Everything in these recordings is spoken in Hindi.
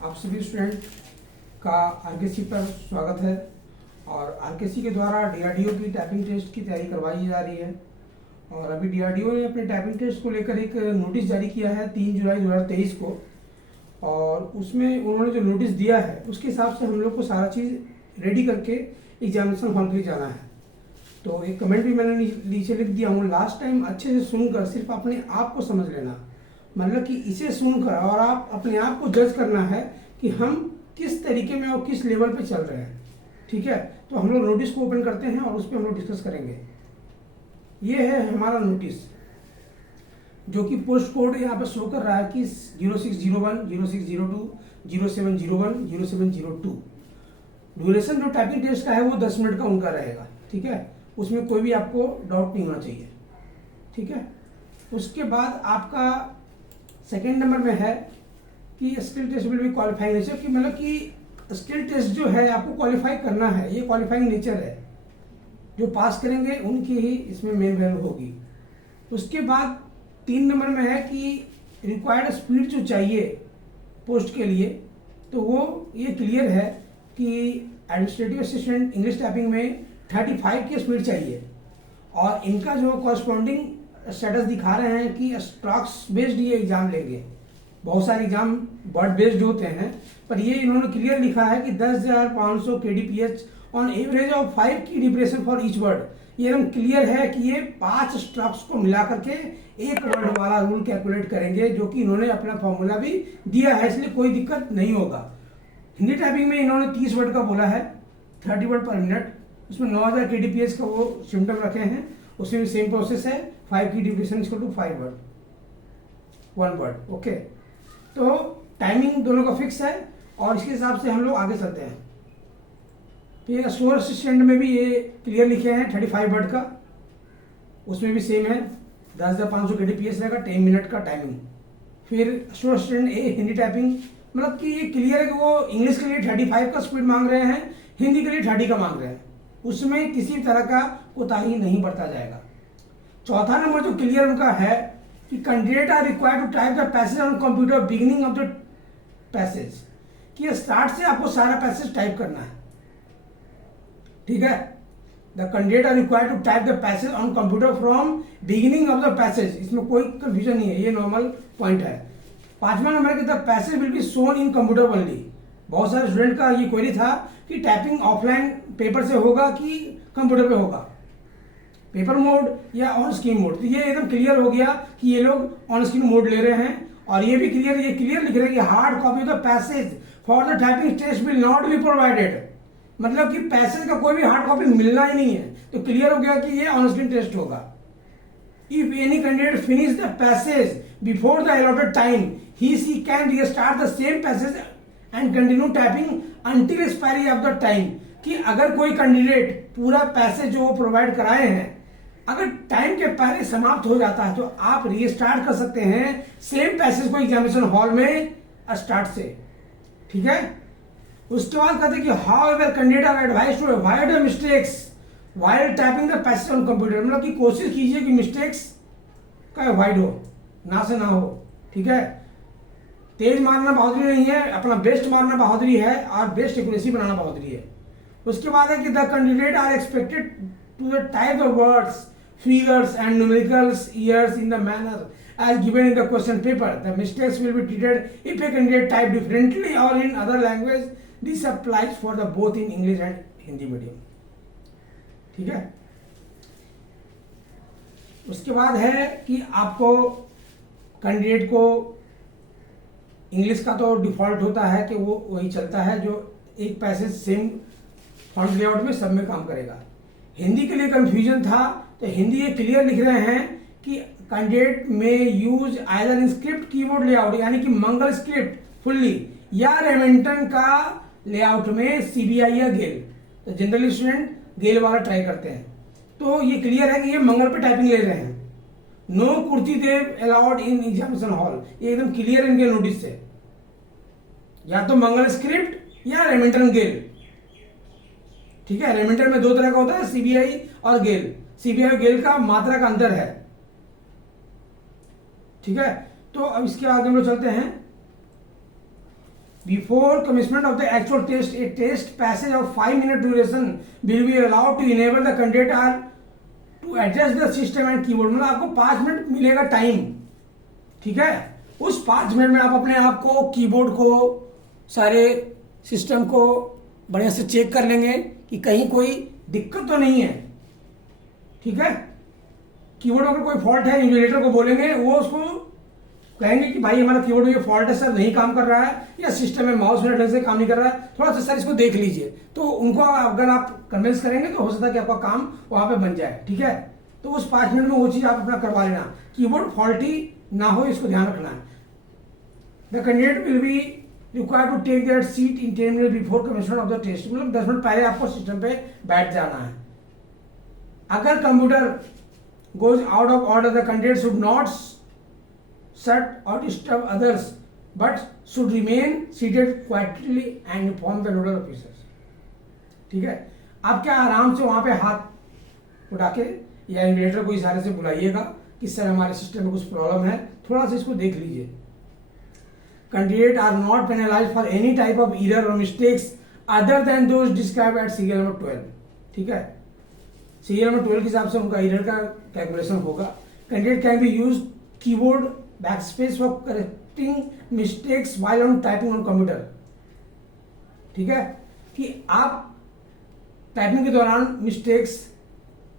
आप सभी स्टूडेंट का आरकेसी पर स्वागत है। और आरकेसी के द्वारा डीआरडीओ की टाइपिंग टेस्ट की तैयारी करवाई जा रही है। और अभी डीआरडीओ ने अपने टाइपिंग टेस्ट को लेकर एक नोटिस जारी किया है 3 जुलाई 2023 को। और उसमें उन्होंने जो नोटिस दिया है उसके हिसाब से हम लोग को सारा चीज़ रेडी करके एग्जामिनेशन हॉल के लिए जाना है। तो एक कमेंट भी मैंने नीचे लिख दिया हूँ, लास्ट टाइम अच्छे से सुनकर सिर्फ अपने आप को समझ लेना, मतलब कि इसे सुनकर और आप अपने आप को जज करना है कि हम किस तरीके में और किस लेवल पे चल रहे हैं। ठीक है, तो हम लोग नोटिस को ओपन करते हैं और उस पर हम लोग डिस्कस करेंगे। ये है हमारा नोटिस, जो कि पोस्ट कोड यहाँ पे शो कर रहा है कि 0601, 0602, 0701, 0702। ड्यूरेशन जो टाइपिंग टेस्ट का है वो 10 मिनट का उनका रहेगा। ठीक है, उसमें कोई भी आपको डाउट नहीं होना चाहिए। ठीक है, उसके बाद आपका सेकेंड नंबर में है कि skill test will be qualifying nature, कि मतलब कि स्किल टेस्ट जो है आपको क्वालिफाई करना है, ये क्वालिफाइंग नेचर है। जो पास करेंगे उनकी ही इसमें मेन वैल्यू होगी। उसके बाद 3 नंबर में है कि रिक्वायर्ड स्पीड जो चाहिए पोस्ट के लिए, तो वो ये क्लियर है कि एडमिनिस्ट्रेटिव असिस्टेंट इंग्लिश टाइपिंग में 35 की स्पीड चाहिए। और इनका जो कॉरस्पॉन्डिंग स्टेटस दिखा रहे हैं कि स्टॉक्स बेस्ड ये एग्जाम लेंगे। बहुत सारे एग्जाम वर्ड बेस्ड होते हैं, पर ये इन्होंने क्लियर लिखा है कि 10,500 KDPH ऑन एवरेज ऑफ 5 की डिप्रेशन फॉर ईच वर्ड। ये एकदम क्लियर है कि ये 5 स्टॉक्स को मिला करके एक वर्ड वाला रूल कैलकुलेट करेंगे, जो कि इन्होंने अपना फॉर्मूला भी दिया है, इसलिए कोई दिक्कत नहीं होगा। हिंदी टाइपिंग में इन्होंने 30 वर्ड का बोला है, 30 वर्ड पर मिनट। उसमें 9,000 KDPH का वो सिम्टम रखे हैं, उसमें भी सेम प्रोसेस है, 5 की depression equal to 5 word, 1 word. Okay, तो टाइमिंग दोनों का फिक्स है और इसके हिसाब से हम लोग आगे चलते हैं। फिर स्टोर असिस्टेंट में भी ये क्लियर लिखे हैं 35 वर्ड का, उसमें भी सेम है, 10,500 KDPH रहेगा, 10 मिनट का टाइमिंग। फिर स्टोर असिस्टेंट ए हिंदी टाइपिंग, मतलब कि ये क्लियर है कि वो इंग्लिश के लिए 35 का स्पीड मांग रहे हैं, हिंदी के लिए 30 का मांग रहे हैं, उसमें किसी तरह का कोताही नहीं बरता जाएगा। चौथा नंबर जो क्लियर उनका है कि candidate are required to type the passage on computer beginning of the passage, कि स्टार्ट से आपको सारा पैसेज टाइप करना है। ठीक है, the candidate are required to type the passage on computer from beginning of the passage, इसमें कोई कंफ्यूजन नहीं है, ये नॉर्मल पॉइंट है। 5वां नंबर है कि the passage will be shown in computer only. बहुत सारे स्टूडेंट का ये क्वेरी था कि टाइपिंग ऑफलाइन पेपर से होगा कि कंप्यूटर पे होगा, पेपर मोड या ऑन स्क्रीन मोड। तो ये एकदम क्लियर हो गया कि ये लोग ऑन स्क्रीन मोड ले रहे हैं। और ये भी क्लियर लिख रहे हैं कि hard copy of the passage for the typing test will not be provided, मतलब कि पैसेज का कोई भी हार्ड कॉपी मिलना ही नहीं है। तो क्लियर हो गया कि ये ऑन स्क्रीन टेस्ट होगा। If any candidate finish the passage before the allotted time, he she can restart the same passage and continue typing until expiry of the time, कि अगर कोई कैंडिडेट पूरा पैसेज जो प्रोवाइड कराए हैं अगर टाइम के पहले समाप्त हो जाता है तो आप रीस्टार्ट कर सकते हैं सेम पैसेज को एग्जामिनेशन हॉल में स्टार्ट से। ठीक है, उसके बाद कहते हैं कि however candidate are advise to avoid the mistakes while typing the passage on computer, मतलब कि कोशिश कीजिए कि मिस्टेक्स का अवॉइड हो, ना से ना हो। ठीक है, तेज मारना बहादुरी नहीं है, अपना बेस्ट मारना बहादुरी है और बेस्ट एक्यूरेसी बनाना बहादुरी है। उसके बाद है कि the candidate are expected to the type the words, figures and numericals years in the manner as given in the question paper. The mistakes will be treated if a candidate type differently or in other language. This applies for the both in English and Hindi medium. ठीक है, उसके बाद है कि आपको कैंडिडेट को इंग्लिश का तो डिफॉल्ट होता है कि वो वही चलता है जो एक पैसेज सेम फॉन्ट लेआउट में सब में काम करेगा। हिंदी के लिए कंफ्यूजन था, तो हिंदी ये क्लियर लिख रहे हैं कि कैंडिडेट में use either in script keyboard layout, यानी कि मंगल स्क्रिप्ट फुल्ली, या रेमिंगटन का लेआउट में CBI या गेल। तो जनरली स्टूडेंट गेल वाला ट्राई करते हैं। तो ये क्लियर है कि ये मंगल पे टाइपिंग ले रहे हैं। नो कुर्ती देव अलाउड इन एग्जामिनेशन हॉल, ये एकदम क्लियर इनके नोटिस से, या तो मंगल स्क्रिप्ट या रेमिंगटन गेल। ठीक है, रेमिंगटन में 2 तरह का होता है, CBI और गेल। CBI और गेल का मात्रा का अंतर है। ठीक है, तो अब इसके आगे हम लोग चलते हैं। Before commencement of the actual test, a test passage of 5 minute duration will be allowed to enable the candidate to adjust the system and keyboard. मतलब आपको 5 मिनट मिलेगा टाइम, ठीक है। उस 5 मिनट में आप अपने आप को, कीबोर्ड को, सारे सिस्टम को बढ़िया से चेक कर लेंगे कि कहीं कोई दिक्कत तो नहीं है, ठीक है। कीबोर्ड में अगर कोई फॉल्ट है, इम्यूलेटर को बोलेंगे, वो उसको कहेंगे कि भाई हमारा कीबोर्ड में ये फॉल्ट है सर, नहीं काम कर रहा है, या सिस्टम में माउस में ढंग से काम नहीं कर रहा है, थोड़ा सा सर इसको देख लीजिए। तो उनको अगर आप कन्विंस करेंगे तो हो सकता है कि आपका काम वहां पे बन जाए, ठीक है। तो उस 5 मिनट में वो चीज आप अपना करवा लेना, कीबोर्ड फॉल्टी ना हो, इसको ध्यान रखना है। The candidate will be required to take their seat in 10 minute before commencement of the test. मतलब 10 मिनट पहले आपको सिस्टम पे बैठ जाना है। अगर computer goes out of order, the candidate should not shut or disturb others but should remain seated quietly and inform the nodal officers, ठीक है। आप क्या आराम से वहां पे हाथ उठा के या इन्वेटर को इशारे से बुलाइएगा कि सर हमारे सिस्टम में कुछ प्रॉब्लम है, थोड़ा सा इसको देख लीजिए। Candidate are not penalize for any type of error और mistakes other than those describe at serial number 12, ठीक है। सीरियल नंबर 12 के हिसाब से उनका एरर का कैलकुलेशन होगा। Candidate can be use keyboard backspace for correcting mistakes while on typing on computer, ठीक है। कि आप टाइपिंग के दौरान मिस्टेक्स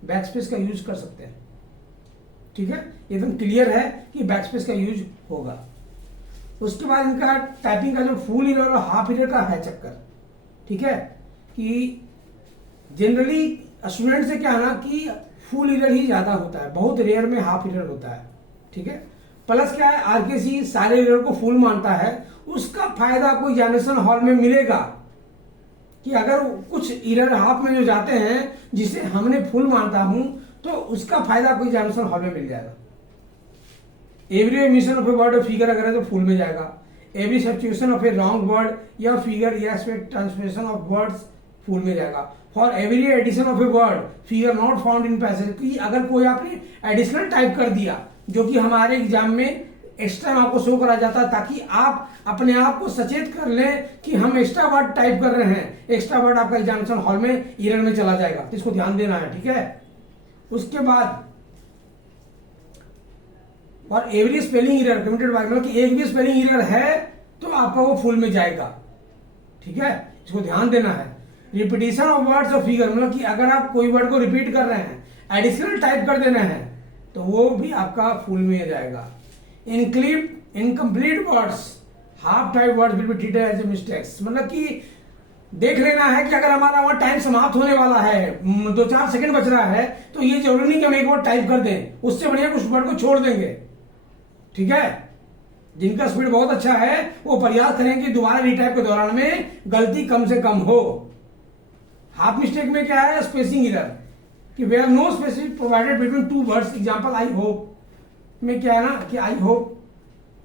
बैकस्पेस का यूज कर सकते हैं, ठीक है। एकदम क्लियर है कि बैकस्पेस का यूज होगा। उसके बाद इनका टाइपिंग का जो फुल एरर और हाफ एरर का है चक्कर, ठीक है। कि जनरली स्टूडेंट से क्या है ना कि फुल एरर ही ज्यादा होता है, बहुत रेयर में हाफ एरर होता है, ठीक है। प्लस क्या है, आरकेसी सारे एरर को फुल मानता है, उसका फायदा आपको एग्जामिनेशन हॉल में मिलेगा कि अगर कुछ एरर हाफ में जो जाते हैं जिसे हमने फुल मानता हूं, तो उसका फायदा आपको एग्जामिनेशन हॉल में मिल जाएगा। Every emission of a word और फिगर अगर है तो फुल में जाएगा। Every substitution of a wrong word या फिगर या ट्रांसलेशन ऑफ वर्ड्स फुल में जाएगा। For every addition of a word figure not found in passage, कि अगर कोई आपने एडिशनल टाइप कर दिया जो कि हमारे एग्जाम में एक्स्ट्रा आपको शो करा जाता है, ताकि आप अपने आप को सचेत कर लें कि हम एक्स्ट्रा वर्ड टाइप कर रहे हैं, एक्स्ट्रा वर्ड आपका एग्जामिनेशन हॉल में एरर में चला जाएगा, तो इसको ध्यान देना है, ठीक है। उसके बाद और every spelling error committed by, मतलब कि एक भी स्पेलिंग एरर है तो आपका वो फुल में जाएगा, ठीक है। इसको ध्यान देना है। रिपीटिशन ऑफ वर्ड्स और फिगर, मतलब कि अगर आप कोई वर्ड को रिपीट कर रहे हैं, एडिशनल टाइप कर देना है, तो वो भी आपका फुल में जाएगा। Incomplete words, half type words will be treated as a mistakes, मतलब कि देख लेना है कि अगर हमारा वहां टाइम समाप्त होने वाला है, 2-4 सेकंड बच रहा है, तो ये जरूरी नहीं कि हम एक वर्ड टाइप कर दें, उससे बढ़िया कुछ वर्ड को छोड़ देंगे, ठीक है। जिनका स्पीड बहुत अच्छा है वो प्रयास करें कि दोबारा रीटाइप के दौरान में गलती कम से कम हो। हाफ मिस्टेक में क्या है, स्पेसिंग एरर, कि where no spacing provided between two words. Example I hope में क्या है ना कि I hope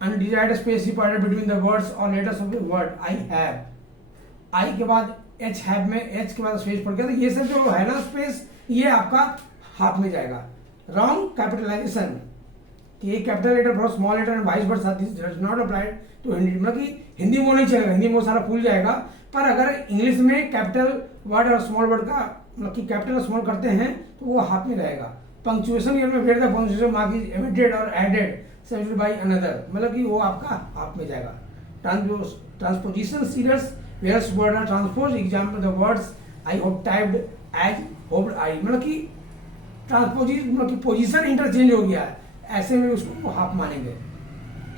undesired space provided between the words और letters of the word I have. I के बाद एच हैव में एच के बाद स्पेस पड़ गया, तो ये सब जो है ना स्पेस, ये आपका हाफ में जाएगा। रॉन्ग कैपिटलाइजेशन, कि एक capital letter for small letter and vice versa does not applied to Hindi, मतलब कि हिंदी में वो नहीं चलेगा, हिंदी में वो सारा फूल जाएगा। पर अगर इंग्लिश में कैपिटल वर्ड और स्मॉल वर्ड का मतलब कि कैपिटल और स्मॉल करते हैं तो वो हाफ में रहेगा। पंक्चुएशन ईयर में where the punctuation mark is omitted और एडेड सेपरेटेड बाय अनदर, मतलब कि वो आपका हाफ में जाएगा। Transposition serious where's word are transpose, example the words I hope typed as hoped I, मतलब कि ट्रांसपोजिशन मतलब कि पोजीशन इंटरचेंज हो गया है, ऐसे में उसको हाफ मानेंगे,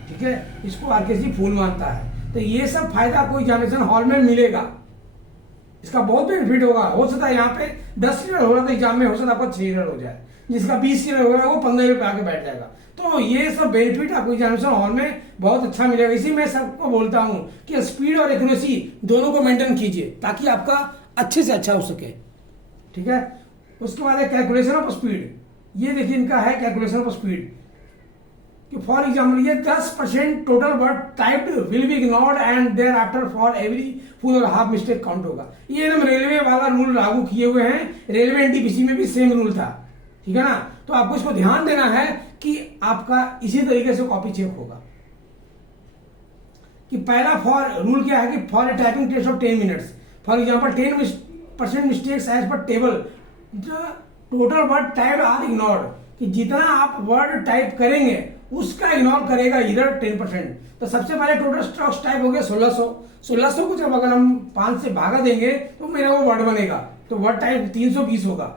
ठीक है। इसको आरकेसी फुल मानता है। तो ये सब फायदा आपको एग्जामिनेशन हॉल में मिलेगा, इसका बहुत बेनिफिट होगा। हो सकता है यहाँ पे 10 एरर हो रहा था एग्जाम में, हो सकता है आपका 6 एरर हो जाए, जिसका 20 एरर हो रहा है वो 15 पे आके बैठ जाएगा। तो ये सब बेनिफिट आपको एग्जामिनेशन हॉल में बहुत अच्छा मिलेगा। इसी में सबको बोलता हूं कि स्पीड और एक्यूरेसी दोनों को मेंटेन कीजिए ताकि आपका अच्छे से अच्छा हो सके, ठीक है। उसके बाद है कैलकुलेशन ऑफ स्पीड। ये देखिए इनका है कैलकुलेशन ऑफ स्पीड कि फॉर एग्जाम्पल ये 10% total word typed will be ignored and thereafter for every full और हाफ मिस्टेक काउंट होगा। ये एकदम रेलवे वाला रूल लागू किए हुए हैं, रेलवे एनटीपीसी में भी सेम रूल था, ठीक है ना। तो आपको इसको ध्यान देना है कि आपका इसी तरीके से कॉपी चेक होगा। कि पहला फॉर रूल क्या है कि for a typing test of 10 minutes for example 10% mistakes as per table total word type are ignored, कि जितना आप वर्ड टाइप करेंगे उसका इग्नोर करेगा इरर 10%। तो सबसे पहले टोटल स्ट्रोक्स टाइप हो गया 1600 को जब अगर हम 5 से भागा देंगे तो मेरा वो वर्ड बनेगा, तो वर्ड टाइप 320 होगा।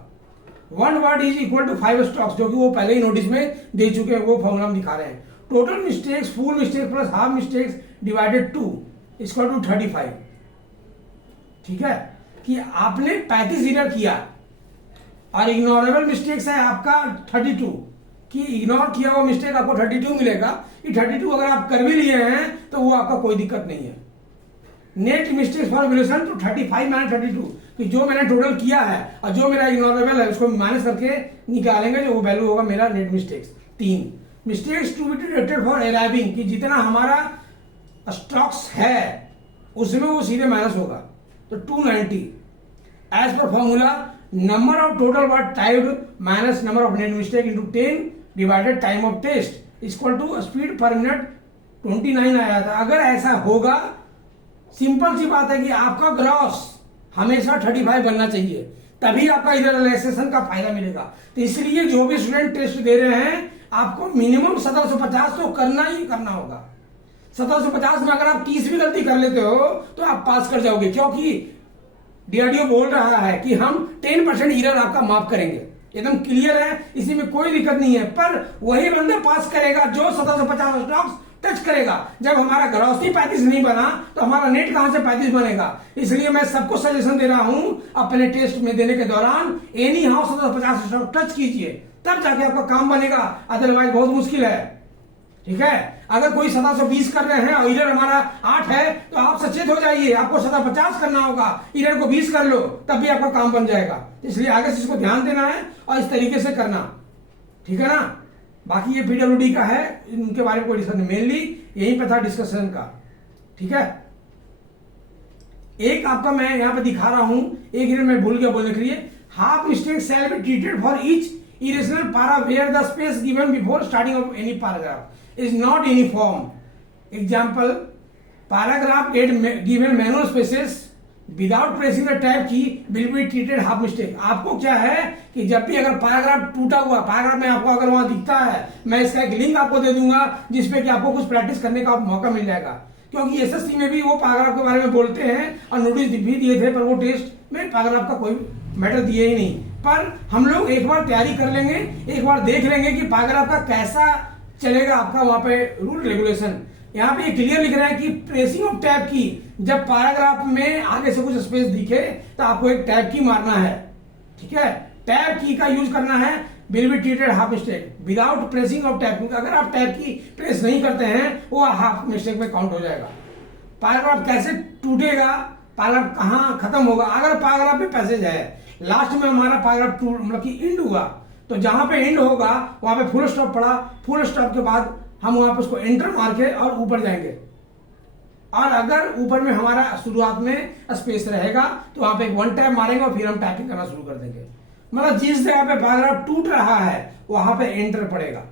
1 word is equal to 5 strokes, जो कि वो पहले ही नोटिस में दे चुके हैं, वो फॉर्मूला हम दिखा रहे हैं। Total mistakes full mistake plus half mistakes divided 2 equal to 35। ठीक है, कि आपने 35 इरर किया और इग्नोरेबल मिस्टेक्स है आपका 32, कि इग्नोर किया हुआ मिस्टेक आपको 32 मिलेगा। कि 32 अगर आप कर भी लिए हैं तो वो आपका कोई दिक्कत नहीं है। नेट मिस्टेक्स फॉर वैल्यूएशन तो 35 माइनस 32, कि जो मैंने टोटल किया है और जो मेरा इग्नोरेबल है उसको माइनस करके निकालेंगे, जो वो वैल्यू होगा मेरा net mistakes. 3 mistakes to be detected for arriving, कि जितना हमारा स्टॉक्स है उसमें वो सीधे माइनस होगा, तो 290 as per formula number of total word typed minus number of net mistake into 10 divided time of test equal to speed per minute 29 आया था। अगर ऐसा होगा, सिंपल सी बात है कि आपका ग्रॉस हमेशा 35 बनना चाहिए, तभी आपका इधर रिलैक्सेशन का फायदा मिलेगा। तो इसलिए जो भी स्टूडेंट टेस्ट दे रहे हैं आपको मिनिमम 1750 तो करना ही करना होगा। 1750 में अगर आप 30 भी गलती कर लेते हो तो आप पास कर जाओगे, क्योंकि डीआरडीओ बोल रहा है कि हम 10% इरर आपका माफ करेंगे। एकदम क्लियर है, इसी में कोई दिक्कत नहीं है। पर वही बंदा पास करेगा जो 1750 स्टॉक्स टच करेगा। जब हमारा ग्रॉस ही 35 नहीं बना तो हमारा नेट कहां से 35 बनेगा। इसलिए मैं सबको सजेशन दे रहा हूं, अपने टेस्ट में देने के दौरान एनी हाउ 1750 स्टॉक टच कीजिए, तब जाके आपका काम बनेगा, अदरवाइज बहुत मुश्किल है। ठीक है, अगर कोई 1720 कर रहे हैं और इरर हमारा 8 है तो आप सचेत हो जाइए, आपको 1750 करना होगा, इरर को 20 कर लो, तब भी आपका काम बन जाएगा। इसलिए आगे से इसको ध्यान देना है और इस तरीके से करना। ठीक है ना, बाकी ये पीडब्ल्यूडी का है, इनके बारे में कोई डिस्कशन नहीं, मेनली यही पे था डिस्कशन का। ठीक है, एक आपका मैं यहां पे दिखा रहा हूं, एक इरर मैं भूल गया बोलने के लिए। Half mistake shall be treated for each irrational para where the space given before starting of any paragraph is not uniform. Example, paragraph given manual spaces without pressing the tab key will be treated half mistake. आपको क्या है कि जब भी अगर पैराग्राफ टूटा हुआ पैराग्राफ में आपको अगर वहां दिखता है, मैं इसका एक लिंक आपको दे दूंगा जिसपे कि आपको कुछ प्रैक्टिस करने का मौका मिल जाएगा। क्योंकि एसएससी में भी वो पैराग्राफ के बारे में बोलते हैं और नोटिस भी दिए थे, पर वो टेस्ट में पैराग्राफ का कोई मैटर दिए ही नहीं। पर हम लोग एक बार तैयारी कर लेंगे, एक बार देख लेंगे कि पैराग्राफ का कैसा चलेगा आपका वहां पे रूल रेगुलेशन। यहाँ पे क्लियर लिख रहा है कि प्रेसिंग ऑफ टैब की, जब पैराग्राफ में आगे से कुछ स्पेस दिखे तो आपको एक टैब की मारना है। ठीक है, टैब की का यूज करना है। Will be treated half mistake without pressing of tab, अगर आप टैब की प्रेस नहीं करते हैं वो हाफ मिस्टेक में काउंट हो जाएगा। पैराग्राफ कैसे टूटेगा, पैराग्राफ कहां खत्म होगा, अगर पैराग्राफ में पैसेज है लास्ट में हमारा पैराग्राफ मतलब कि एंड हुआ, तो जहां पे एंड होगा वहां पे फुल स्टॉप पड़ा, फुल स्टॉप के बाद हम वहां पे उसको एंटर मार के और ऊपर जाएंगे। और अगर ऊपर में हमारा शुरुआत में स्पेस रहेगा तो वहां पे एक 1 टैप मारेंगे और फिर हम टाइपिंग करना शुरू कर देंगे। मतलब जिस जगह पे पैराग्राफ टूट रहा है वहां पे एंटर पड़ेगा,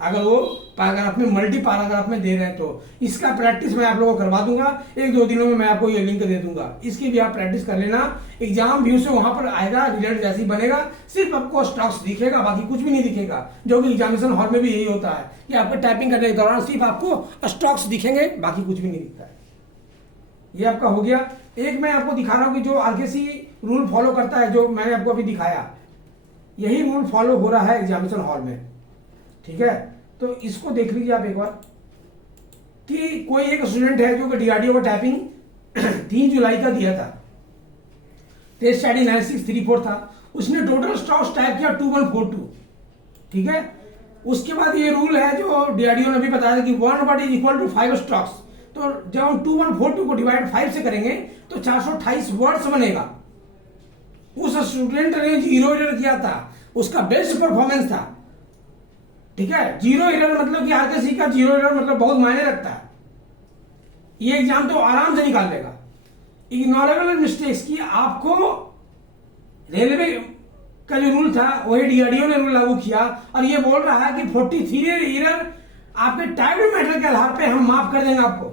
अगर वो पैराग्राफ में मल्टी पैराग्राफ में दे रहे हैं तो। इसका प्रैक्टिस मैं आप लोगों को करवा दूंगा, 1-2 दिनों में मैं आपको ये लिंक दे दूंगा, इसकी भी आप प्रैक्टिस कर लेना। एग्जाम व्यू से वहां पर आएगा, रिजल्ट जैसी बनेगा, सिर्फ आपको स्टॉक्स दिखेगा, बाकी कुछ भी नहीं दिखेगा। जो कि एग्जामिनेशन हॉल में भी यही होता है कि आपको टाइपिंग करने के दौरान सिर्फ आपको स्टॉक्स दिखेंगे, बाकी कुछ भी नहीं दिखता है। ये आपका हो गया। एक मैं आपको दिखा रहा हूं कि जो आरकेसी रूल फॉलो करता है, जो मैंने आपको अभी दिखाया, यही रूल फॉलो हो रहा है एग्जामिनेशन हॉल में। ठीक है, तो इसको देख लीजिए आप एक बार कि कोई एक स्टूडेंट है जो कि डीआरडीओ का टाइपिंग 3 जुलाई का दिया था, टेस्ट आईडी 9634 था, उसने टोटल स्टॉक्स टाइप किया 2142। ठीक है, उसके बाद ये रूल है जो डीआरडीओ ने भी बताया था कि 1 word is equal to 5 strokes. तो जब हम 2142 को डिवाइड 5 से करेंगे तो 428 वर्ड्स बनेगा। उस स्टूडेंट ने 0 एरर किया था, उसका बेस्ट परफॉर्मेंस था। ठीक है, 0 एरर मतलब कि आरकेसी का 0 एरर मतलब बहुत मायने रखता है। ये एग्जाम तो आराम से निकाल लेगा। इग्नोरेबल मिस्टेक्स की आपको रेलवे का जो रूल था वही डीआरडीओ ने रूल लागू किया और ये बोल रहा है कि 43 एरर आपके टाइप मैटर के आधार पे हम माफ कर देंगे आपको।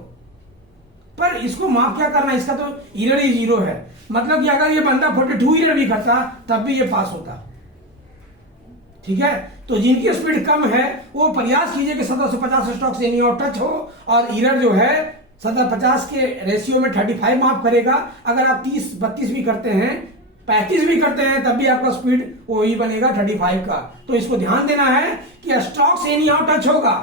पर इसको माफ क्या करना, इसका तो एरर ही 0 है। मतलब कि अगर ये बंदा 42 एरर भी करता तब भी ये पास होता। ठीक है, तो जिनकी स्पीड कम है वो प्रयास कीजिए कि 1750 स्टॉक्स एनी आउट टच हो, और एरर जो है 1750 के रेशियो में 35 माफ करेगा। अगर आप 30-32 भी करते हैं, 35 भी करते हैं, तब भी आपका स्पीड वही बनेगा 35 का। तो इसको ध्यान देना है कि स्टॉक्स एनी आउट टच होगा,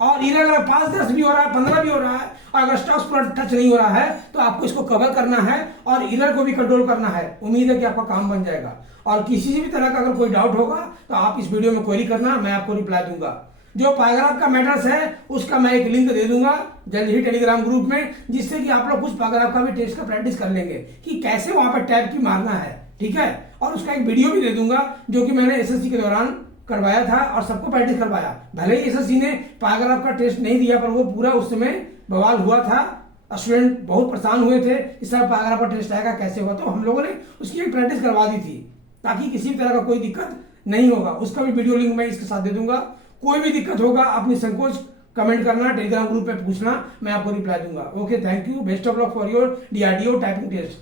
और एरर अगर 5-10 भी हो रहा है, 15 भी हो रहा है, और अगर स्टॉक्स पूरा टच नहीं हो रहा है, तो आपको इसको कवर करना है और एरर को भी कंट्रोल करना है। उम्मीद है कि आपका काम बन जाएगा। और किसी भी तरह का अगर कोई डाउट होगा तो आप इस वीडियो में क्वेरी करना, मैं आपको रिप्लाई दूंगा। जो पैराग्राफ का मैटर्स है उसका मैं एक लिंक दे दूंगा जल्द ही टेलीग्राम ग्रुप में, जिससे कि आप लोग कुछ पैराग्राफ का भी टेस्ट का प्रैक्टिस कर लेंगे कि कैसे वहां पर टैब की मारना है। ठीक है, और उसका एक वीडियो भी दे दूंगा जो कि मैंने एसएससी के दौरान करवाया था और सबको प्रैक्टिस करवाया। भले ही एसएससी ने पैराग्राफ का टेस्ट नहीं दिया, पर वो पूरा उस समय बवाल हुआ था, स्टूडेंट बहुत परेशान हुए थे इस तरह पैराग्राफ का टेस्ट आएगा कैसे होगा। तो हम लोगों ने उसकी एक प्रैक्टिस करवा दी थी ताकि किसी भी तरह का कोई दिक्कत नहीं होगा। उसका भी वीडियो लिंक मैं इसके साथ दे दूंगा। कोई भी दिक्कत होगा अपनी संकोच कमेंट करना, टेलीग्राम ग्रुप पे पूछना, मैं आपको रिप्लाई दूंगा। Okay, thank you, best of luck for your DRDO typing test.